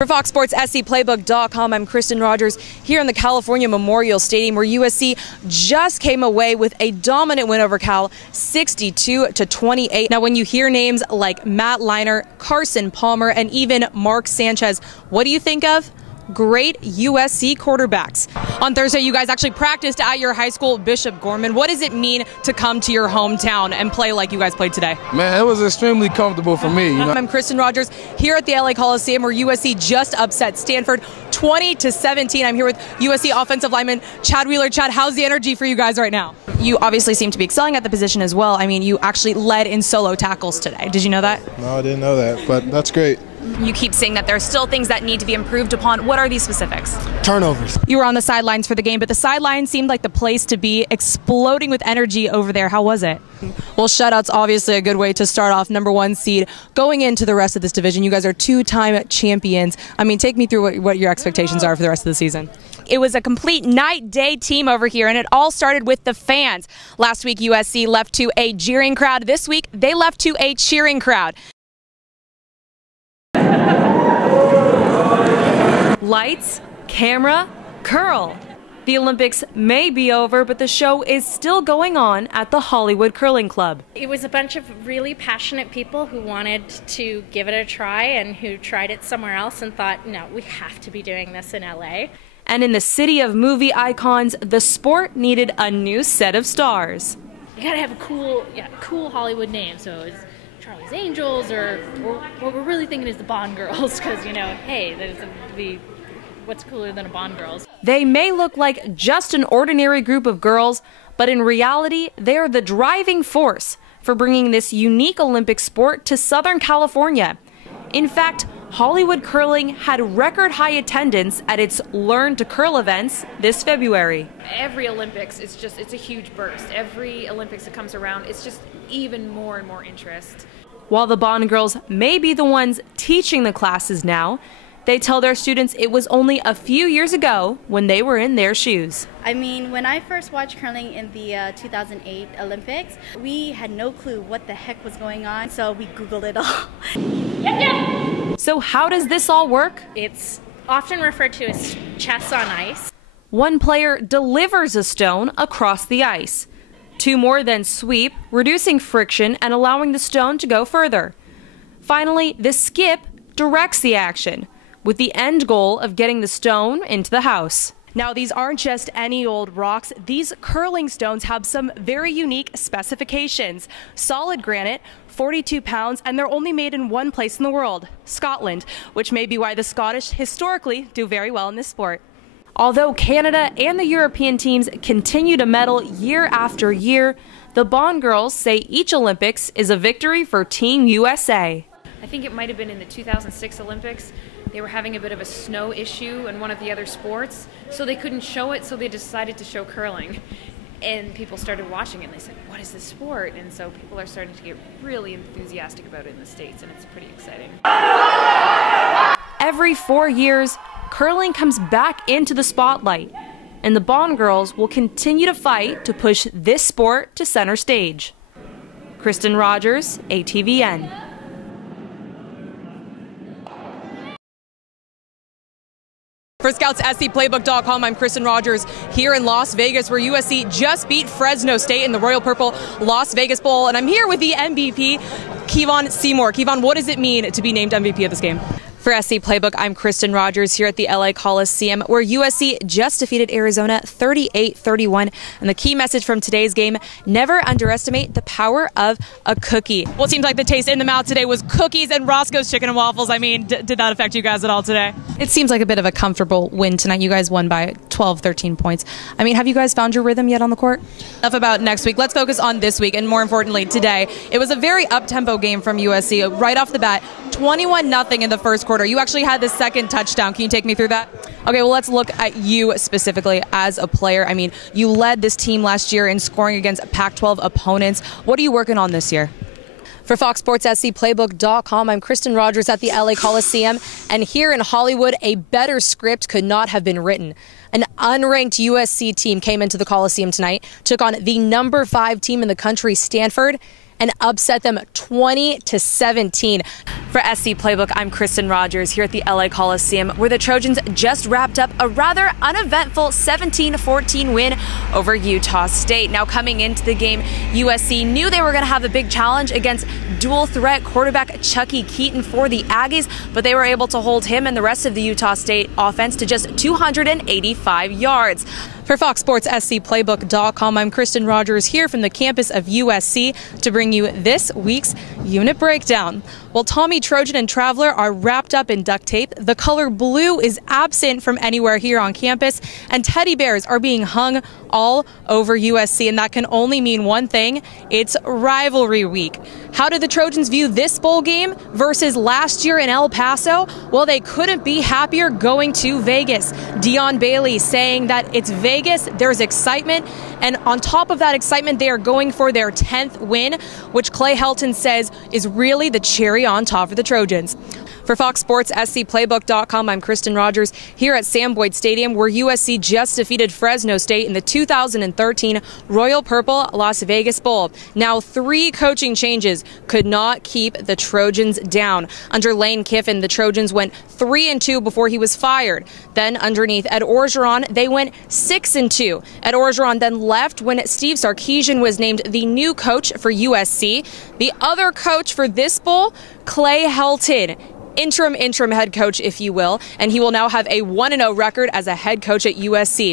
For Fox Sports SCPlaybook.com, I'm Kristen Rodgers here in the California Memorial Stadium, where USC just came away with a dominant win over Cal, 62-28. Now, when you hear names like Matt Leinart, Carson Palmer, and even Mark Sanchez, what do you think of? Great USC quarterbacks. On Thursday, you guys actually practiced at your high school, Bishop Gorman. What does it mean to come to your hometown and play like you guys played today? Man, it was extremely comfortable for me. I'm Kristen Rodgers here at the LA Coliseum, where USC just upset Stanford 20-17. I'm here with USC offensive lineman Chad Wheeler. Chad, how's the energy for you guys right now? You obviously seem to be excelling at the position as well. I mean, you actually led in solo tackles today. Did you know that? No, I didn't know that, but that's great. You keep saying that there are still things that need to be improved upon. What are these specifics? Turnovers. You were on the sidelines for the game, but the sideline seemed like the place to be, exploding with energy over there. How was it? Well, shutout's obviously a good way to start off #1 seed going into the rest of this division. You guys are two-time champions. I mean, take me through what your expectations are for the rest of the season. It was a complete night-day team over here, and it all started with the fans. Last week, USC left to a jeering crowd. This week, they left to a cheering crowd. Lights, camera, curl. The Olympics may be over, but the show is still going on at the Hollywood Curling Club. It was a bunch of really passionate people who wanted to give it a try and who tried it somewhere else and thought, no, we have to be doing this in LA. And in the city of movie icons, the sport needed a new set of stars. You gotta have a cool Hollywood name, so it's Charlie's Angels, or what we're really thinking is the Bond Girls, because, you know, hey, what's cooler than a Bond Girls? They may look like just an ordinary group of girls, but in reality, they are the driving force for bringing this unique Olympic sport to Southern California. In fact, Hollywood Curling had record high attendance at its Learn to Curl events this February. Every Olympics, it's a huge burst. Every Olympics that comes around, it's just even more and more interest. While the Bond girls may be the ones teaching the classes now, they tell their students it was only a few years ago when they were in their shoes. I mean, when I first watched curling in the 2008 Olympics, we had no clue what the heck was going on, so we Googled it all. So how does this all work? It's often referred to as chess on ice. One player delivers a stone across the ice. Two more then sweep, reducing friction and allowing the stone to go further. Finally, the skip directs the action, with the end goal of getting the stone into the house. Now, these aren't just any old rocks. These curling stones have some very unique specifications. Solid granite, 42 pounds, and they're only made in one place in the world, Scotland, which may be why the Scottish historically do very well in this sport. Although Canada and the European teams continue to medal year after year, the Bond girls say each Olympics is a victory for Team USA. I think it might have been in the 2006 Olympics. They were having a bit of a snow issue in one of the other sports, so they couldn't show it, so they decided to show curling. And people started watching it, and they said, what is this sport? And so people are starting to get really enthusiastic about it in the States, and it's pretty exciting. Every 4 years, curling comes back into the spotlight, and the Bond girls will continue to fight to push this sport to center stage. Kristen Rodgers, ATVN. For ScoutsSCPlaybook.com, I'm Kristen Rodgers here in Las Vegas, where USC just beat Fresno State in the Royal Purple Las Vegas Bowl. And I'm here with the MVP, Kevon Seymour. Kevon, what does it mean to be named MVP of this game? For SC Playbook, I'm Kristen Rodgers here at the LA Coliseum, where USC just defeated Arizona 38-31. And the key message from today's game, never underestimate the power of a cookie. Well, it seems like the taste in the mouth today was cookies and Roscoe's Chicken and Waffles. I mean, did that affect you guys at all today? It seems like a bit of a comfortable win tonight. You guys won by 12, 13 points. I mean, have you guys found your rhythm yet on the court? Enough about next week. Let's focus on this week, and more importantly, today. It was a very up-tempo game from USC. Right off the bat, 21-0 in the first quarter. You actually had the second touchdown. Can you take me through that? Okay, well, let's look at you specifically as a player. I mean, you led this team last year in scoring against Pac-12 opponents. What are you working on this year? For Fox Sports SCPlaybook.com, I'm Kristen Rodgers at the LA Coliseum, and here in Hollywood, a better script could not have been written. An unranked USC team came into the Coliseum tonight, took on the #5 team in the country, Stanford, and upset them 20-17. For SC Playbook, I'm Kristen Rodgers here at the LA Coliseum, where the Trojans just wrapped up a rather uneventful 17-14 win over Utah State. Now, coming into the game, USC knew they were going to have a big challenge against dual threat quarterback Chucky Keaton for the Aggies, but they were able to hold him and the rest of the Utah State offense to just 285 yards. For Fox Sports SCPlaybook.com, I'm Kristen Rodgers here from the campus of USC to bring you this week's unit breakdown. While Tommy Trojan and Traveler are wrapped up in duct tape, the color blue is absent from anywhere here on campus, and teddy bears are being hung all over USC, and that can only mean one thing: it's rivalry week. How did the Trojans view this bowl game versus last year in El Paso? Well, they couldn't be happier going to Vegas. Dion Bailey saying that it's Vegas, there's excitement, and on top of that excitement, they are going for their 10th win, which Clay Helton says is really the cherry on top for the Trojans. For Fox Sports SCPlaybook.com, I'm Kristen Rodgers here at Sam Boyd Stadium, where USC just defeated Fresno State in the 2013 Royal Purple Las Vegas Bowl. Now, 3 coaching changes could not keep the Trojans down. Under Lane Kiffin, the Trojans went 3-2 before he was fired. Then underneath Ed Orgeron, they went 6-2. Ed Orgeron then left when Steve Sarkisian was named the new coach for USC. The other coach for this bowl, Clay Helton. Interim head coach, if you will, and he will now have a 1-0 record as a head coach at USC.